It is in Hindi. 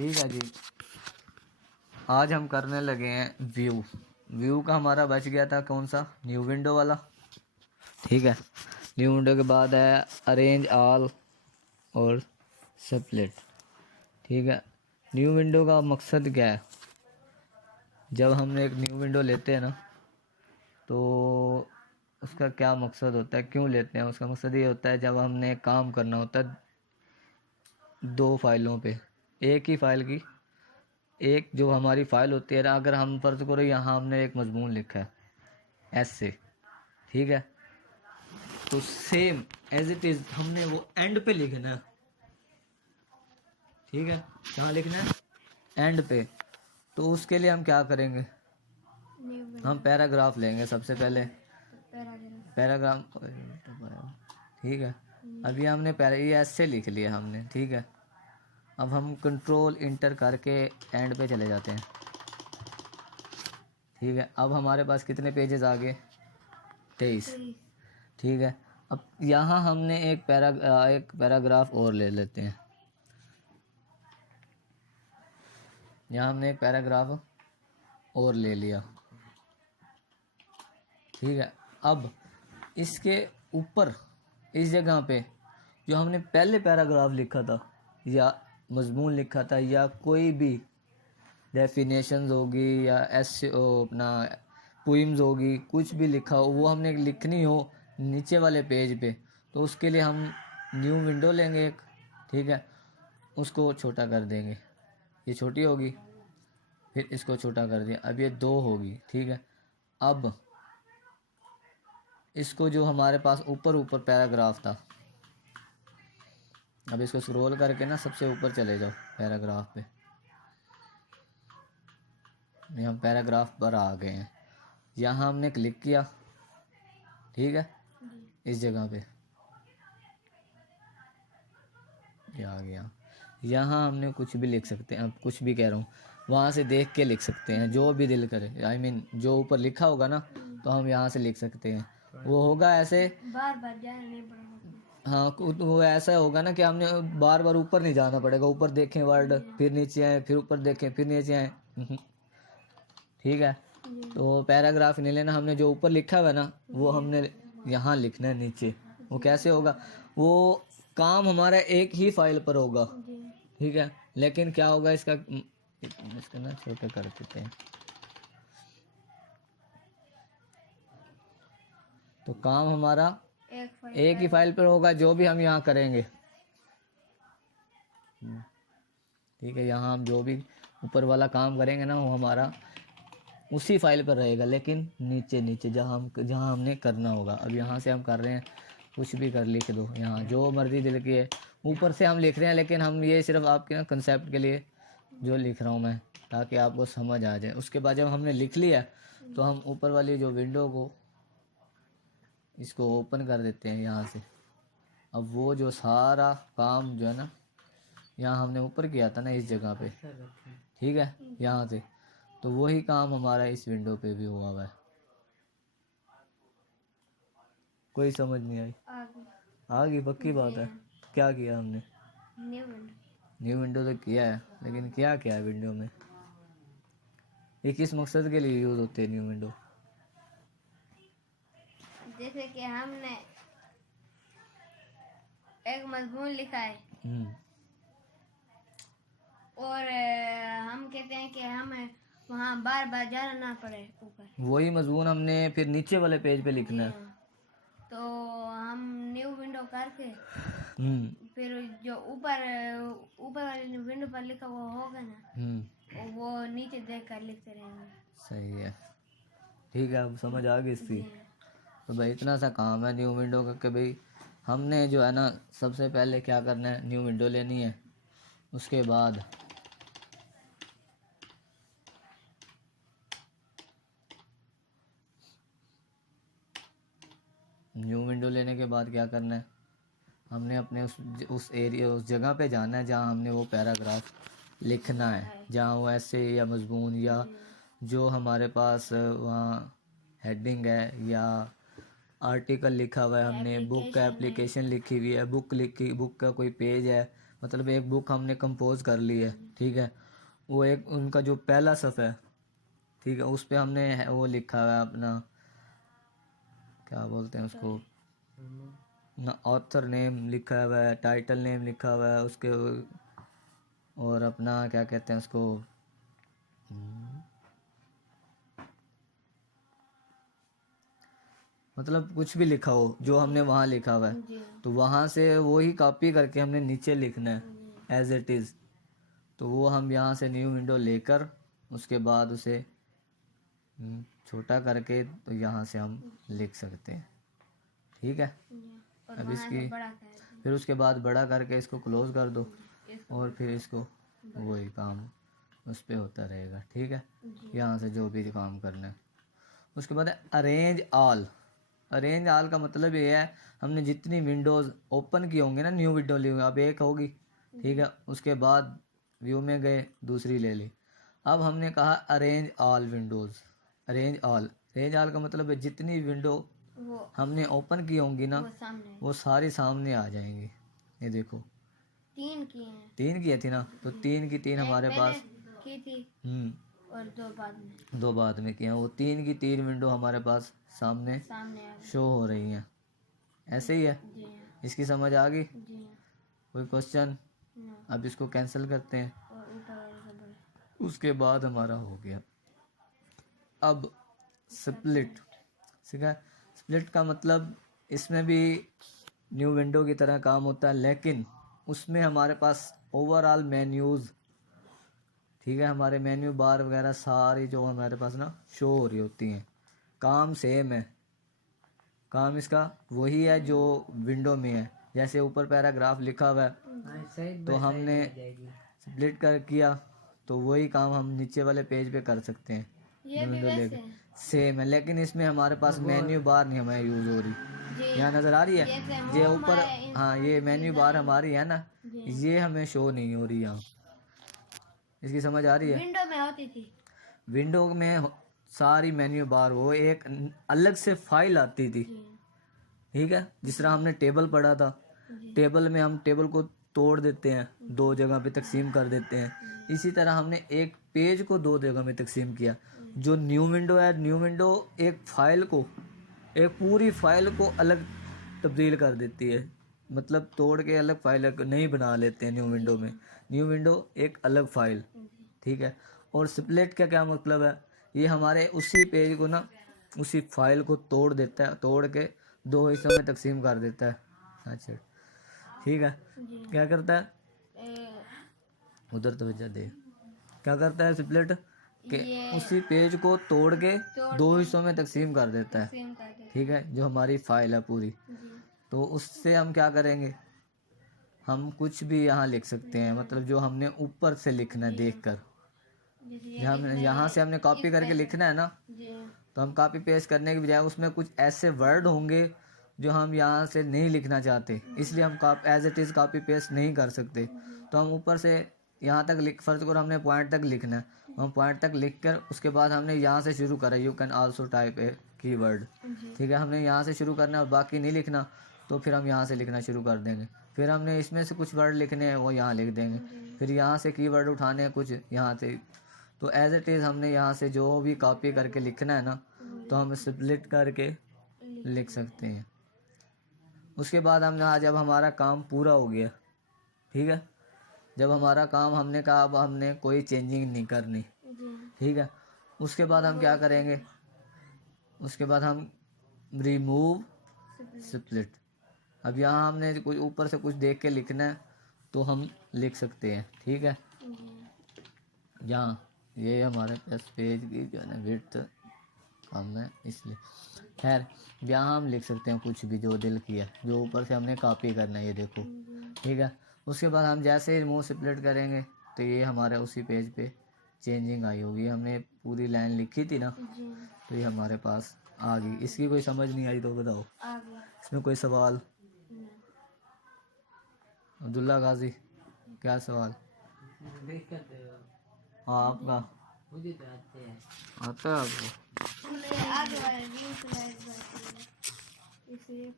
ठीक है जी। आज हम करने लगे हैं व्यू। व्यू का हमारा बच गया था कौन सा, न्यू विंडो वाला। ठीक है, न्यू विंडो के बाद है अरेंज ऑल और स्प्लिट। ठीक है, न्यू विंडो का मकसद क्या है? जब हम एक न्यू विंडो लेते हैं ना, तो उसका क्या मकसद होता है, क्यों लेते हैं? उसका मकसद ये होता है जब हमने काम करना होता है दो फाइलों पे, एक ही फाइल की, एक जो हमारी फाइल होती है ना, अगर हम फर्ज करो यहाँ हमने एक मजमून लिखा है ऐसे, ठीक है, तो सेम एज इट इज हमने वो एंड पे लिखना है। ठीक है, कहाँ लिखना है? एंड पे। तो उसके लिए हम क्या करेंगे, हम पैराग्राफ लेंगे सबसे पहले, पैराग्राफ। ठीक है, अभी हमने ये ऐसे लिख लिया हमने। ठीक है, अब हम कंट्रोल इंटर करके एंड पे चले जाते हैं। ठीक है, अब हमारे पास कितने पेजेस आ गए? 23। ठीक है, अब यहाँ हमने एक पैराग्राफ और ले लेते हैं। यहाँ हमने एक पैराग्राफ और ले लिया। ठीक है, अब इसके ऊपर इस जगह पे जो हमने पहले पैराग्राफ लिखा था या मजमून लिखा था या कोई भी डेफिनेशंस होगी या ऐसे अपना पोइम्स होगी, कुछ भी लिखा हो वो हमने लिखनी हो नीचे वाले पेज पे, तो उसके लिए हम न्यू विंडो लेंगे एक। ठीक है, उसको छोटा कर देंगे, ये छोटी होगी, फिर इसको छोटा कर दिया, अब ये 2 होगी। ठीक है, अब इसको जो हमारे पास ऊपर ऊपर पैराग्राफ था, अब इसको स्क्रॉल करके ना सबसे ऊपर चले जाओ पैराग्राफ पे। ये हम पैराग्राफ पर आ गए हैं, यहाँ हमने क्लिक किया। ठीक है, इस जगह पे ये आ गया। यहाँ हमने कुछ भी लिख सकते हैं, अब कुछ भी कह रहा हूँ, वहाँ से देख के लिख सकते हैं जो भी दिल करे। आई मीन जो ऊपर लिखा होगा ना, तो हम यहाँ से लिख सकते हैं। वो होगा ऐसे, बार बार जाना नहीं पड़ेगा। हाँ, वो ऐसा होगा ना कि हमने बार बार ऊपर नहीं जाना पड़ेगा, ऊपर देखें वर्ड, फिर नीचे आए, फिर ऊपर देखें, फिर नीचे आए। ठीक है, तो पैराग्राफ नहीं लेना, हमने जो ऊपर लिखा हुआ है ना वो हमने यहाँ लिखना है नीचे। वो कैसे होगा? वो काम हमारा एक ही फाइल पर होगा। ठीक है, लेकिन क्या होगा इसका ना छोटे कर देते हैं, तो काम हमारा एक ही फाइल पर होगा जो भी हम यहाँ करेंगे। ठीक है, यहाँ हम जो भी ऊपर वाला काम करेंगे ना वो हमारा उसी फाइल पर रहेगा, लेकिन नीचे नीचे जहाँ हमने करना होगा। अब यहाँ से हम कर रहे हैं, कुछ भी कर लिख दो, यहाँ जो मर्जी दिल की है। ऊपर से हम लिख रहे हैं, लेकिन हम ये सिर्फ आपके ना कंसेप्ट के लिए जो लिख रहा हूँ मैं, ताकि आपको समझ आ जाए। उसके बाद जब हमने लिख लिया तो हम ऊपर वाली जो विंडो को इसको ओपन कर देते हैं यहाँ से। अब वो जो सारा काम जो है ना, यहाँ हमने ऊपर किया था ना इस जगह पे, ठीक है, यहाँ से, तो वही काम हमारा इस विंडो पे भी हुआ हुआ है। कोई समझ नहीं आई? आ गई, पक्की बात है। क्या किया हमने? न्यू विंडो तो किया है, लेकिन क्या क्या है विंडो में? ये किस मकसद के लिए यूज होते हैं न्यू विंडो? जैसे कि हमने एक मजमून लिखा है और हम कहते हैं कि हमें वहाँ बार बार जाना ना पड़े ऊपर, वही मजमून हमने फिर नीचे वाले पेज पे लिखना है। तो हम न्यू विंडो करके फिर जो ऊपर वाली विंडो पर लिखा वो होगा ना, वो नीचे देख कर लिखते रहेंगे। सही है, ठीक है, अब समझ आ गई इसकी। तो भाई इतना सा काम है न्यू विंडो का कि भाई हमने जो है ना सबसे पहले क्या करना है, न्यू विंडो लेनी है। उसके बाद न्यू विंडो लेने के बाद क्या करना है, हमने अपने उस एरिया, उस जगह पे जाना है जहाँ हमने वो पैराग्राफ लिखना है, जहाँ वो ऐसे या मजमून या जो हमारे पास वहाँ हेडिंग है या आर्टिकल लिखा हुआ है, हमने बुक का एप्लीकेशन लिखी हुई है, बुक का कोई पेज है, मतलब एक बुक हमने कंपोज कर ली है, ठीक है। वो एक उनका जो पहला सफ़ा है, ठीक है, उस पे हमने वो लिखा हुआ है अपना, क्या बोलते हैं उसको ना, ऑथर नेम लिखा हुआ है, टाइटल नेम लिखा हुआ है उसके, और अपना क्या कहते हैं उसको, मतलब कुछ भी लिखा हो जो हमने वहाँ लिखा हुआ है, जी तो वहाँ से वो ही कॉपी करके हमने नीचे लिखना है एज इट इज़। तो वो हम यहाँ से न्यू विंडो लेकर उसके बाद उसे छोटा करके तो यहाँ से हम लिख सकते हैं, ठीक है। और अब वहाँ से इसकी बड़ा कर दें। फिर उसके बाद बड़ा करके इसको क्लोज कर दो, इसको और फिर इसको वही काम उस पे होता रहेगा, ठीक है। जी यहाँ से जो भी काम करना है। उसके बाद है अरेंज ऑल। अरेंज ऑल का मतलब ये है, हमने जितनी विंडोज़ ओपन की होंगी ना, न्यू विंडो ली होगी, अब एक होगी, ठीक है, उसके बाद व्यू में गए दूसरी ले ली। अब हमने कहा arrange all Windows, arrange all. Arrange all का मतलब है जितनी विंडो वो हमने ओपन की होंगी ना, वो सामने वो सारी सामने आ जाएंगी। ये देखो 3 किए हैं। 3 की थी ना, तो 3 की 3 एक हमारे पहले पास, की थी और 2 बाद में 2 बाद में किया। वो 3 की 3 विंडो हमारे पास सामने सामने आ गई। शो हो रही हैं, ऐसे ही है। जी हाँ इसकी समझ आ गई? जी हाँ कोई क्वेश्चन? ना। अब इसको कैंसिल करते हैं, और ऊपर वाले का बड़ा उसके बाद हमारा हो गया। अब स्प्लिट, ठीक है। स्प्लिट का मतलब इसमें भी न्यू विंडो की तरह काम होता है, लेकिन उसमें हमारे पास ओवरऑल मेन्यूज़, ठीक है, हमारे मेन्यू बार वगैरह सारी जो हमारे पास ना शो हो रही होती हैं। काम सेम है, काम इसका वही है जो विंडो में है। जैसे ऊपर पैराग्राफ लिखा हुआ है, तो हमने स्प्लिट कर किया तो वही काम हम नीचे वाले पेज पे कर सकते हैं, ये भी विंडो वैसे लेके है। सेम है। लेकिन इसमें हमारे पास मेन्यू बार नहीं हमें यूज़ हो रही, जी यहाँ नज़र आ रही ये है, से ये होम ऊपर, है, हाँ ये मेन्यू बार हमारी है ना, जी ये हमें शो नहीं हो रही यहाँ। इसकी समझ आ रही है? विंडो में होती थी। विंडो में सारी मेन्यू बार वो एक अलग से फाइल आती थी, जी ठीक है। जिस तरह हमने टेबल पढ़ा था, जी टेबल में हम टेबल को तोड़ देते हैं, 2 जगह पे तकसीम कर देते हैं। इसी तरह हमने एक पेज को 2 जगह में तकसीम किया। जो न्यू विंडो है, न्यू विंडो एक फाइल को, एक पूरी फाइल को अलग तब्दील कर देती है, मतलब तोड़ के अलग फाइल नहीं बना लेते हैं न्यू विंडो में। न्यू विंडो एक अलग फाइल, ठीक है। और स्प्लिट का क्या मतलब है, ये हमारे उसी पेज को ना, उसी फाइल को तोड़ देता है, तोड़ के 2 हिस्सों में तकसीम कर देता है। अच्छा, ठीक है। जी क्या करता है, ए, उधर तवज्जो दे, क्या करता है स्प्लिट के ये उसी पेज को तोड़ के तोड़ 2 हिस्सों में तकसीम कर देता है, सेम कर देते ठीक है, जो हमारी फाइल है पूरी। जी तो उससे हम क्या करेंगे, हम कुछ भी यहाँ लिख सकते हैं, मतलब जो हमने ऊपर से लिखना है देखकर। जैसे ये जहाँ हमने यहाँ से हमने कॉपी करके लिखना है ना, जी तो हम कॉपी पेस्ट करने के बजाय उसमें कुछ ऐसे वर्ड होंगे जो हम यहाँ से नहीं लिखना चाहते, इसलिए हम as it is copy paste नहीं कर सकते। तो हम ऊपर से यहाँ तक लिख, फर्ज करो हमने पॉइंट तक लिखना है, हम पॉइंट तक लिख कर उसके बाद हमने यहाँ से शुरू करा, you can also type a keyword, जी ठीक है। हमने यहाँ से शुरू करना है और बाकी नहीं लिखना, तो फिर हम यहाँ से लिखना शुरू कर देंगे। फिर हमने इसमें से कुछ वर्ड लिखने हैं, वो यहाँ लिख देंगे। फिर यहाँ से कीवर्ड उठाने हैं कुछ यहाँ से, तो एज इट इज़ हमने यहाँ से जो भी कॉपी करके लिखना है ना, तो हम स्प्लिट करके लिख सकते हैं। उसके बाद हमने जब हमारा काम पूरा हो गया, ठीक है, जब हमारा काम हमने कहा अब हमने कोई चेंजिंग नहीं करनी, जी ठीक है, उसके बाद हम क्या करेंगे, उसके बाद हम रिमूव स्प्लिट। अब यहाँ हमने कुछ ऊपर से कुछ देख के लिखना है तो हम लिख सकते हैं, ठीक है। यहाँ ये हमारे पास पेज की जो है ना विड्थ कम है, इसलिए खैर यहाँ हम लिख सकते हैं कुछ भी जो दिल किया, जो ऊपर से हमने कॉपी करना है, ये देखो, ठीक है। उसके बाद हम जैसे ही रिमूव स्प्लिट करेंगे तो ये हमारे उसी पेज पे चेंजिंग आई होगी, हमने पूरी लाइन लिखी थी ना, जी तो ये हमारे पास आ गई। इसकी कोई समझ नहीं आई तो बताओ, आ गया इसमें कोई सवाल? अब्दुल्ला गाजी, क्या सवाल? हाँ आपका मुझे तो आते हैं। आता है आपको? आगे वाले व्यू स्लाइड इसलिए